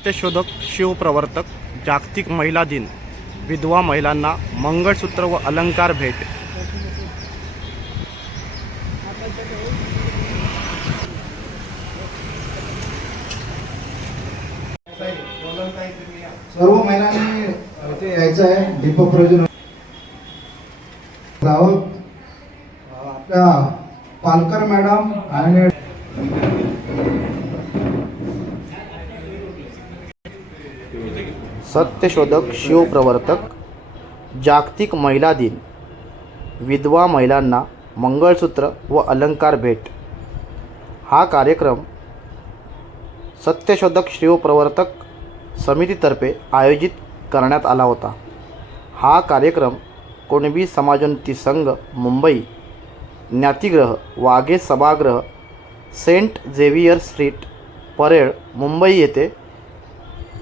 सत्यशोधक शिवप्रवर्तक जागतिक महिला दिन, विधवा महिलांना मंगळसूत्र व अलंकार भेट. सर्व महिलांनी इथे यायचं आहे. दीपप्रज्वलन आपल्या पालकर मॅडम आणि सत्यशोधक शिवप्रवर्तक जागतिक महिला दिन, विधवा महिलांना मंगळसूत्र व अलंकार भेट. हा कार्यक्रम सत्यशोधक शिवप्रवर्तक समितीतर्फे आयोजित करण्यात आला होता. हा कार्यक्रम कुणबी समाजोन्नती संघ मुंबई, ज्ञातिगृह, वाघे सभागृह, सेंट झेवियर स्ट्रीट, परेळ, मुंबई येथे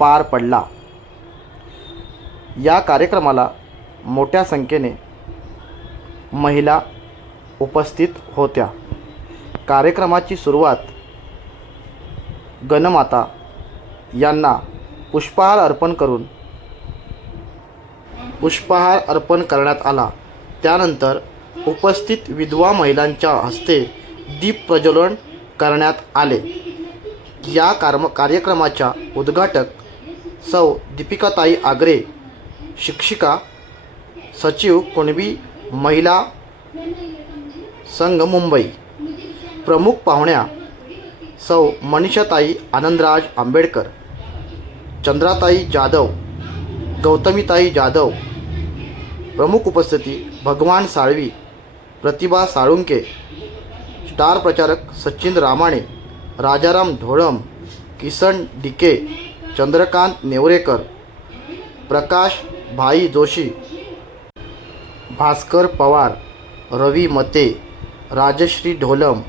पार पडला. या कार्यक्रमाला मोठ्या संख्येने महिला उपस्थित होत्या. कार्यक्रमाची सुरुवात गणमाता यांना पुष्पहार अर्पण करण्यात आला. त्यानंतर उपस्थित विधवा महिलांच्या हस्ते दीप प्रज्वलन करण्यात आले. या कार्यक्रमाच्या उद्घाटक सौ दीपिकाताई आगरे, शिक्षिका, सचिव, कुणबी महिला संघ मुंबई. प्रमुख पाहुण्या सौ मनीषाताई आनंदराज आंबेडकर, चंद्राताई जाधव, गौतमीताई जाधव. प्रमुख उपस्थिती भगवान साळवी, प्रतिभा साळुंके, स्टार प्रचारक सचिन रामाणे, राजाराम ढोळम, किसन डिके, चंद्रकांत नेवरेकर, प्रकाश भाई जोशी, भास्कर पवार, रवी मते, राजश्री ढोलम,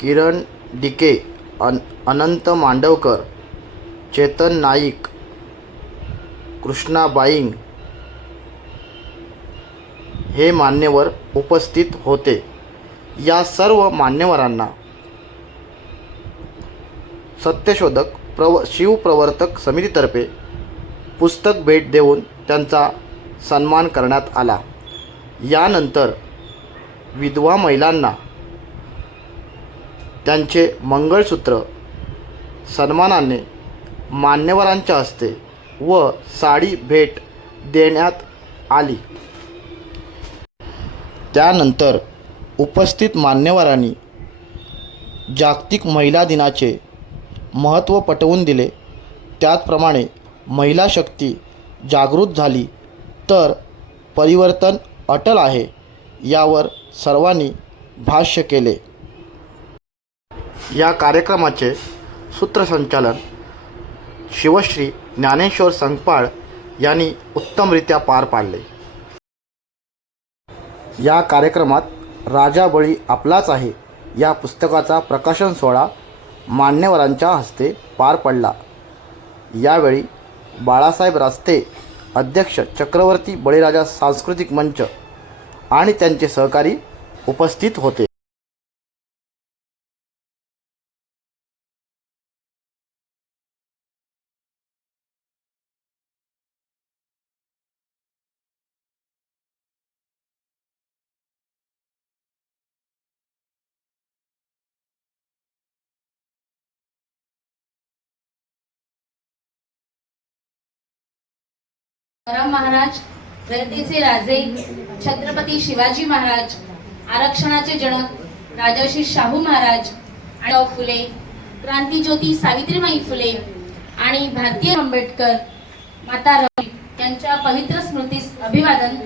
किरण डिके, अनंत मांडवकर, चेतन नाईक, कृष्णा बाईंग हे मान्यवर उपस्थित होते. या सर्व मान्यवरांना सत्यशोधक शिवप्रवर्तक समितीतर्फे पुस्तक भेट देऊन त्यांचा सन्मान करण्यात आला. यानंतर विधवा महिलांना त्यांचे मंगळसूत्र सन्मानाने मान्यवरांच्या हस्ते व साडी भेट देण्यात आली. त्यानंतर उपस्थित मान्यवरांनी जागतिक महिला दिनाचे महत्त्व पटवून दिले. त्याचप्रमाणे महिला शक्ती जागृत झाली तर परिवर्तन अटल आहे यावर सर्वांनी भाष्य केले. या कार्यक्रमाचे सूत्रसंचालन शिवश्री ज्ञानेश्वर संकपाळ यांनी उत्तमरित्या पार पाडले. या कार्यक्रमात राजा बळी आपलाच आहे या पुस्तकाचा प्रकाशन सोहळा मान्यवरांच्या हस्ते पार पडला. यावेळी बाळासाहेब रास्ते, अध्यक्ष, चक्रवर्ती बळीराजा सांस्कृतिक मंच आणि त्यांचे सहकारी उपस्थित होते. तुकाराम महाराज, रयतेचे राजे छत्रपती शिवाजी महाराज, आरक्षणाचे जनक राजर्षी शाहू महाराज आणि फुले, क्रांतीज्योती सावित्रीबाई फुले आणि भारतीय आंबेडकर माता रवी यांच्या पवित्र स्मृतीस अभिवादन.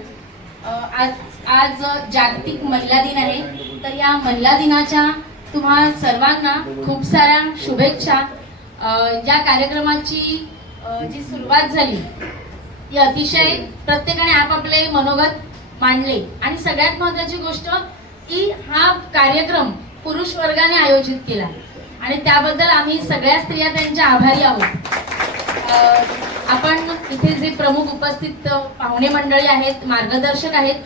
आज जागतिक महिला दिन आहे, तर या महिला दिनाच्या तुम्हा सर्वांना खूप साऱ्या शुभेच्छा. या कार्यक्रमाची जी सुरुवात झाली ती अतिशय प्रत्येकाने आपापले मनोगत मांडले आणि सगळ्यात महत्त्वाची गोष्ट की हा कार्यक्रम पुरुष वर्गाने आयोजित केला आणि त्याबद्दल आम्ही सगळ्या स्त्रिया त्यांच्या आभारी आहोत. आपण इथे जे प्रमुख उपस्थित पाहुणे मंडळी आहेत, मार्गदर्शक आहेत,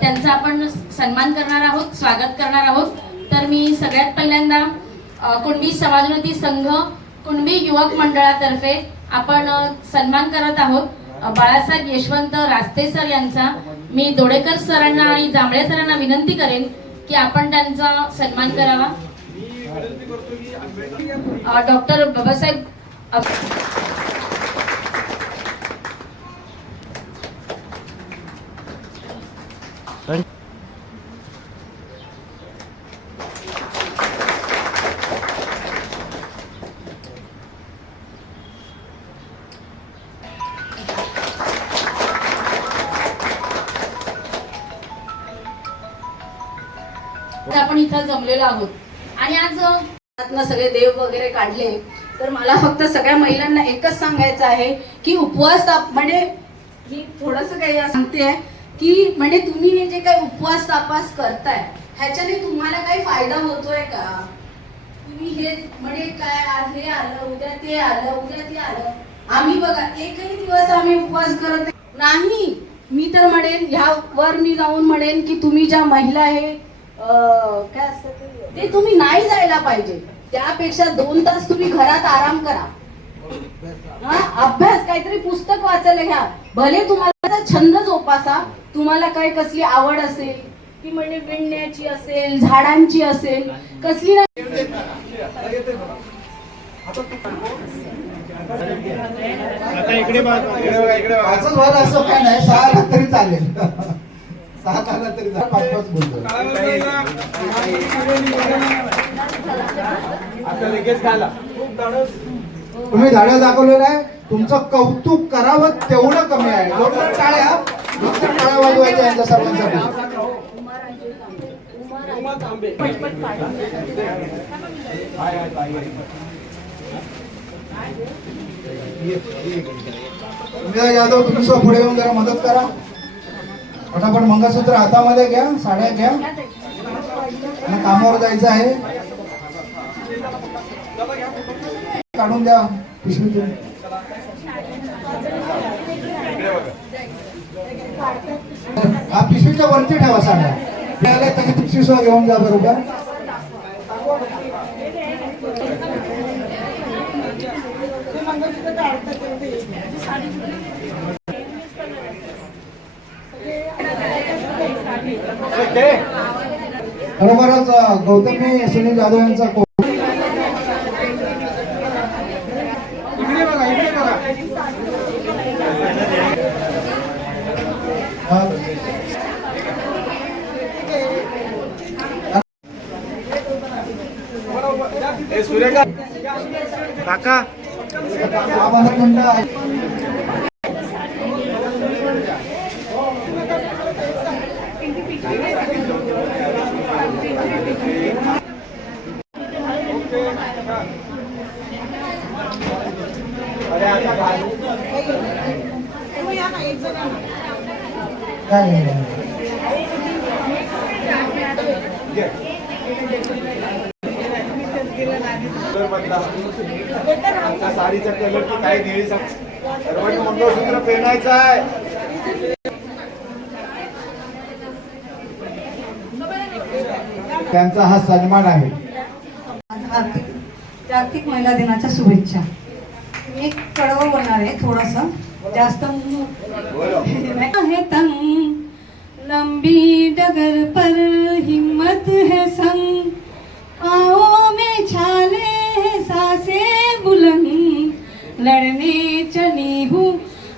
त्यांचा आपण सन्मान करणार आहोत, स्वागत करणार आहोत. तर मी सगळ्यात पहिल्यांदा कुणबी समाजोन्नती संघ कुणबी युवक मंडळातर्फे आपण सन्मान करत आहोत बाळासाहेब यशवंत रास्ते सर यांचा. मी दोडेकर सरांना आणि जांभळे सरांना विनंती करेन की आपण त्यांचा सन्मान करावा. डॉक्टर बाबासाहेब आपण इथं जमलेलो आहोत आणि आज त्यातनं सगळे देव वगैरे काढले. तर मला फक्त सगळ्या महिलांना एकच सांगायचं आहे की उपवास म्हणजे मी थोडंसं काही सांगते की म्हणजे तुम्ही हे जे काही उपवास तापास करताय ह्याच्याने तुम्हाला काही फायदा होतोय का? तुम्ही हे म्हणजे काय आज हे आलं उद्या ते आलं उद्या ते आलं. आम्ही बघा एकही दिवस आम्ही उपवास करत नाही. मी तर म्हणेन ह्यावर मी जाऊन म्हणेन की तुम्ही ज्या महिला आहे काय असतं ते तुम्ही नाही जायला पाहिजे. त्यापेक्षा 2 तास तुम्ही घरात आराम करा. अभ्यास काहीतरी पुस्तक वाचायला घ्या. भले तुम्हाला छंद जोपासा. तुम्हाला काय कसली आवड असेल ती म्हणजे विणण्याची असेल झाडांची असेल कसली असं काय नाही 6 आला तरी चालेल. 7 आला तरी 5-5 बोलतो. तुम्ही झाडं दाखवलेलं आहे. तुमचं कौतुक करावं तेवढं कमी आहे. दोन टाळ्या वाजवायच्या यांच्या सर्वांसाठी. यादव तुम्ही पुढे येऊन जरा मदत करा. फटाफट मंगळसूत्र हातामध्ये घ्या. साड्या घ्या. कामावर जायचं आहे. काढून द्या पिशवीतून. हा पिशवीच्या वरती ठेवा साड्या. त्याची पिशवी सुद्धा घेऊन जा बरोबर. बरोबरच गौतमी सुनील जाधव यांचा काका साडीचा कलर की काही निळी सर्वांनी मंगळसूत्र पेनायचं आहे. त्यांचा हा सन्मान आहे. जागतिक महिला दिनाच्या शुभेच्छा. मी कडवं बोलणार आहे थोडंसं जास्त है तंग लंबी डगर पर हिम्मत है संग आओ में छाले है सांसे बुलंद लड़ने चली हूँ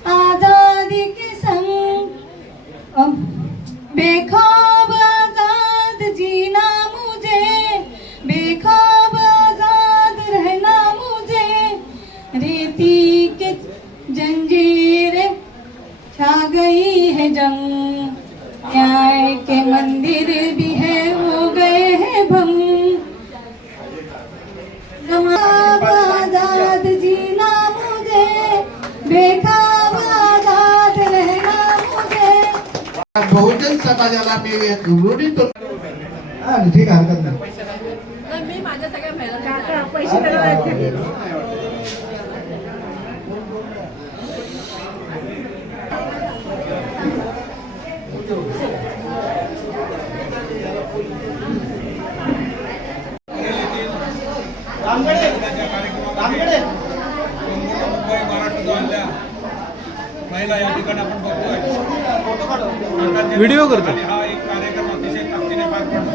आजादी के संग बेखौफ आजाद जीना मुझे बेखौफ आजाद रहना मुझे रेती के जंजीरें छा गई है जंग न्याय के मंदिर भी है हो गए हैं भंग आजाद जीना मुझे बेखौफ आजाद रहना मुझे. बहुजन समाजाला मी रूढी तो ठीक आहे हरकत नाही. मी माझ्या सगळ्या महिला पैसे रामगडे झालेला या ठिकाणी आपण बघतोय व्हिडिओ करतो. आणि हा एक कार्यक्रम अतिशय ताकदीने पार पडला.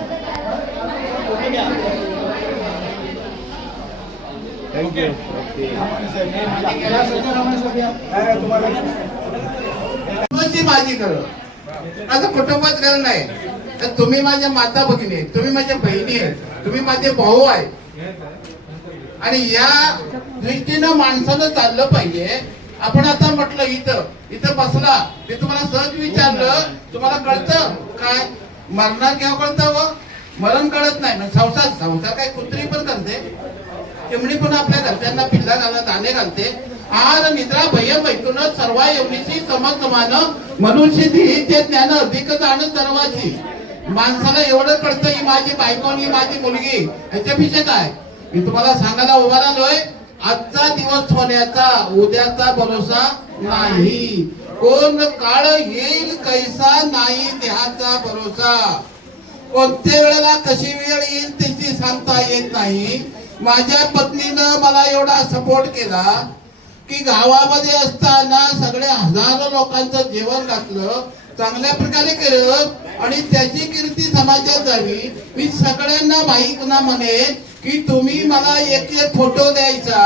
ओके. माझी घर माझं कुटुंबात घर नाही तर तुम्ही माझ्या माता भगिनी आहेत, तुम्ही माझ्या बहिणी आहेत, तुम्ही माझे भाऊ आहेत. आणि या दृष्टीनं माणसानं चाललं पाहिजे. आपण आता म्हटलं इथं बसला ते तुम्हाला सहज विचारलं, तुम्हाला कळतं काय मरणार केव्हा कळतं व मरण कळत नाही. संसार काय कुत्री पण करते, चिमणी पण आपल्या घरच्यांना पिल्ला घालत दाणे घालते. आहार निद्रा भय मैथुन सर्व एवढीशी समसमान मनुष्य ध्येय ज्ञान अधिक जाण सर्वाची. माणसाला एवढं कळतं ही माझी बायको ही माझी मुलगी, ह्याच्यापेक्षा काय मी तुम्हाला सांगायला उभा राहिलोय. आजचा दिवस होण्याचा उद्याचा भरोसा नाही, कोण काळ येईल कैसा नाही देहाचा भरोसा. कोणत्या वेळेला कशी वेळ येईल त्याची सांगता येत नाही. माझ्या पत्नीनं मला एवढा सपोर्ट केला की गावामध्ये असताना सगळे हजारो लोकांचं जेवण घातलं, चांगल्या प्रकारे केलं आणि त्याची कीर्ती समाजात जावी. मी सगळ्यांना भाईकना म्हणेन की तुम्ही मला एक फोटो द्यायचा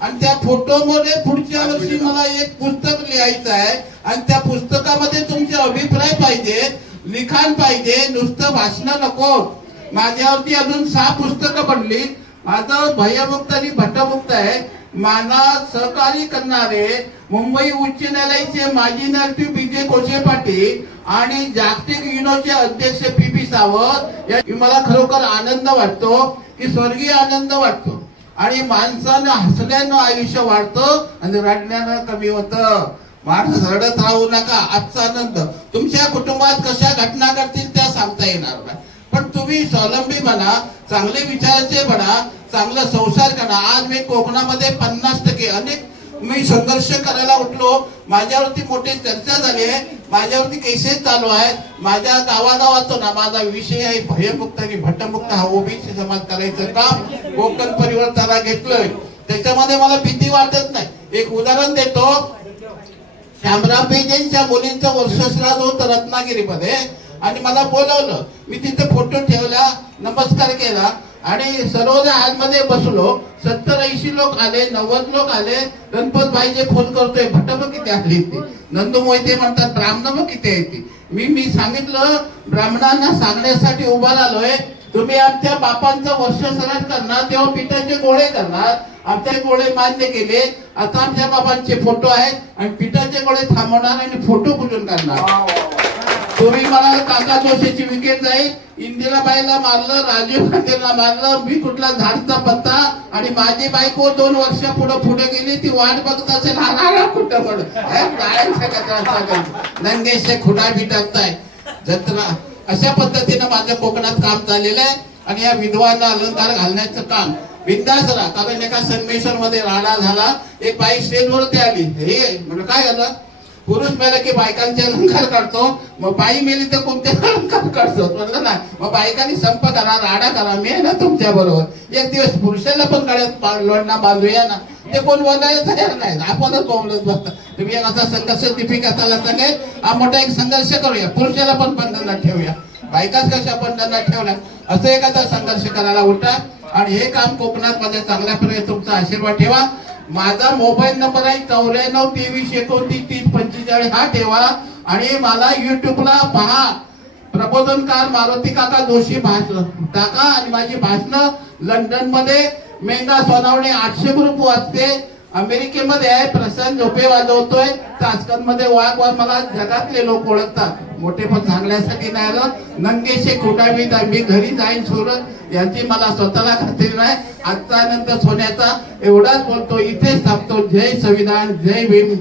आणि त्या फोटोमध्ये पुढच्या वर्षी मला एक पुस्तक लिहायचं आहे आणि त्या पुस्तकामध्ये तुमचे अभिप्राय पाहिजे, लिखाण पाहिजे, नुसतं भाषण नको. माझ्यावरती अजून 6 पुस्तकं बनली. माझं भयमुक्त आणि भटमुक्त आहे. मला सहकार्य करणारे मुंबई उच्च न्यायालयाचे माजी न्यायमूर्ती BJ कोशे पाटील आणि जागतिक युनोचे अध्यक्ष PP सावंत या मला खरोखर आनंद वाटतो की स्वर्गीय आनंद वाटतो. आणि माणसानं हसल्यानं आयुष्य वाढतं आणि रडण्यानं कमी होतं. माणूस रडत राहू नका. आजचा आनंद तुमच्या कुटुंबात कशा घटना घडतील त्या सांगता येणार नाही, पण तुम्ही स्वावलंबी बना, चांगले विचाराचे बना, चांगला संसार करा. आज मी कोकणामध्ये 50% अनेक मी संघर्ष करायला उठलो. माझ्यावरती मोठी चर्चा झाली आहे, माझ्यावरती केसेस चालू आहेत. माझ्या गावागावातून माझा विषय आहे भयमुक्त आणि भटमुक्त हा ओबीसी समाज करायचं काम कोकण परिवर्तनाला घेतलंय. त्याच्यामध्ये मला भीती वाटत नाही. एक उदाहरण देतो. शामराव पेजेंच्या मुलींचा वर्षश्राद्ध होतं रत्नागिरीमध्ये आणि मला बोलवलं. मी तिथे फोटो ठेवला, नमस्कार केला आणि सरोवर हॉलमध्ये बसलो. 70-80 लोक आले, 90 लोक आले. गणपत भाईचे फोन करतोय, भटमं किती आली ती. नंदू मोहिते म्हणतात ब्राह्मण किती आहे ती. मी सांगितलं ब्राह्मणांना सांगण्यासाठी उभा राहिलोय. तुम्ही आमच्या बापांचं वर्षश्राद्ध करणार तेव्हा पिठाचे गोळे करणार. आमचे गोळे मान्य केले. आता आमच्या बाबांचे फोटो आहेत आणि पिठाचे गोळे थांबवणार आणि फोटो पूजन करणार. तुम्ही मला काका जोशीची विकेट जाईल, इंदिराबाईला मारलं, राजीव गांधीला मारलं, मी कुठला झाडचा पत्ता आणि माझी बायको 2 वर्ष पुढे गेली. ती वाट बघत असेल हा नाळा कुठं पड नंगेशे खुडा भी टाकताय जत्रा. अशा पद्धतीनं माझं कोकणात काम चाललेलं आहे आणि या विधवांना अलंकार घालण्याचं काम बिंदास राहा. कारण एका संगमेश्वर मध्ये राडा झाला. एक बाई स्टेजवरती आली, हे म्हणजे काय झालं, पुरुष मेला की बायकांचे अलंकार काढतो, मग बाई मेली तर कोणते अलंकार काढतो म्हणलं ना. मग बायकांनी संप करा, राडा करा, मी आहे ना तुमच्या बरोबर. एक दिवस पुरुषाला पण काढत लोणना बांधूया ना. ते कोण बोलायला तयार नाही, आपणच बोलत बसतात. तुम्ही एक असा संघर्ष दीपिकाला सांगेल हा मोठा एक संघर्ष करूया, पुरुषाला पण बंधनात ठेवूया, बायकाच कशा बंधनात ठेवल्या असं एखादा संघर्ष करायला उठा. आणि हे काम कोकणात मध्ये चांगल्या प्रकारे तुमचा आशीर्वाद ठेवा. माझा मोबाईल नंबर आहे 94 23 29 30 45 हा ठेवा. आणि मला युट्यूबला पहा, प्रबोधनकार मारुती काका जोशी भाषण टाका आणि माझी भाषणं लंडन मध्ये मेंगा सोनावणे 800 ग्रुप वाचते. अमेरिकेमध्ये आहे प्रशांत झोपे वाजवतोय. तास्कन मध्ये वाघ मला जगातले लोक ओळखतात. मोठे पण सांगण्यासाठी नाही आलं. नंगेशे खोटावी मी घरी जाईन सुरत याची मला स्वतःला खात्री नाही. आजचा आनंद सोन्याचा एवढाच बोलतो, इथेच थांबतो. जय संविधान, जय भीम.